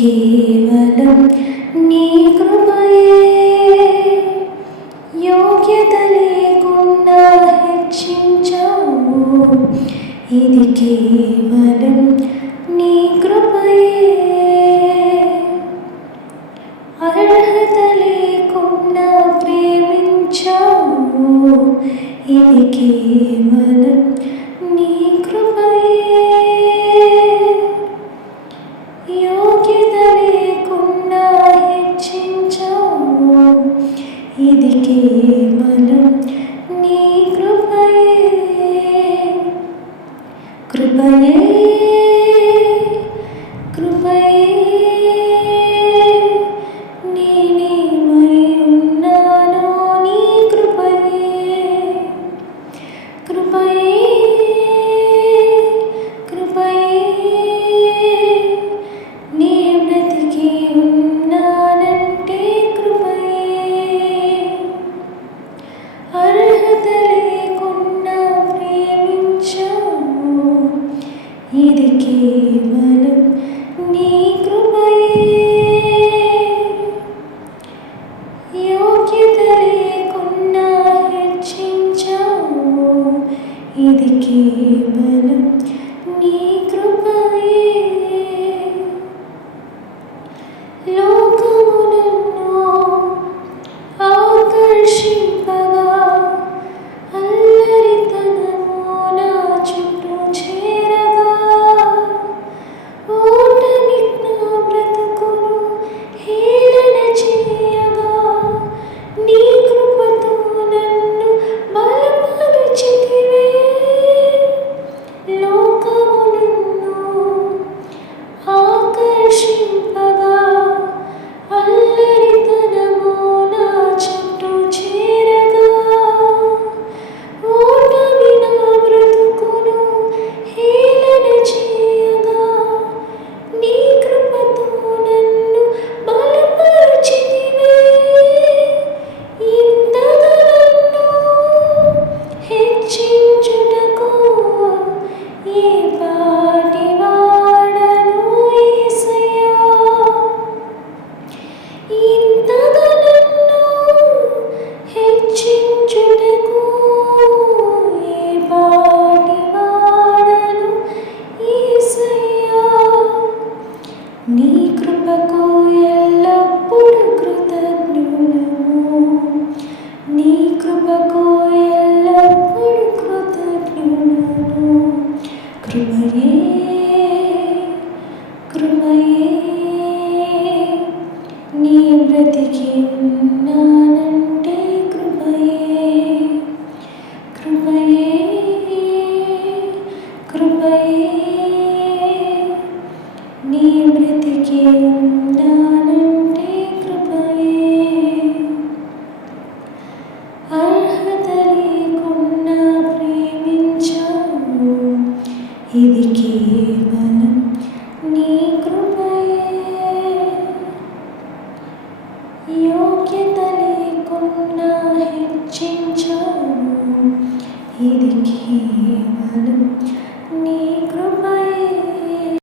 కేవలం నీ కృపయే. యోగ్యత లేకుండా హెచ్చించావు, ఇది కేవలం నీ కృపయే. అర్హత లేకుండా ప్రేమించావు, ఇది కేవలం నీ కృపయే. యోగ్యత లేకుండా హెచ్చించావు, ఇది కేవలం నీ కృపయే. కృపయే కృపయే నేనేమై ఉన్నానో నీ కృపయే. కృపయే కృపయే నీ బ్రతికి ఉన్నానంటే కృపయే. అర్హత లేకుండా ప్రేమించావు, ఇది కేవలం నీ కృపయే. యోగ్యత లేకుండా హెచ్చించావు, ఇది కేవలం నీ కృపయే.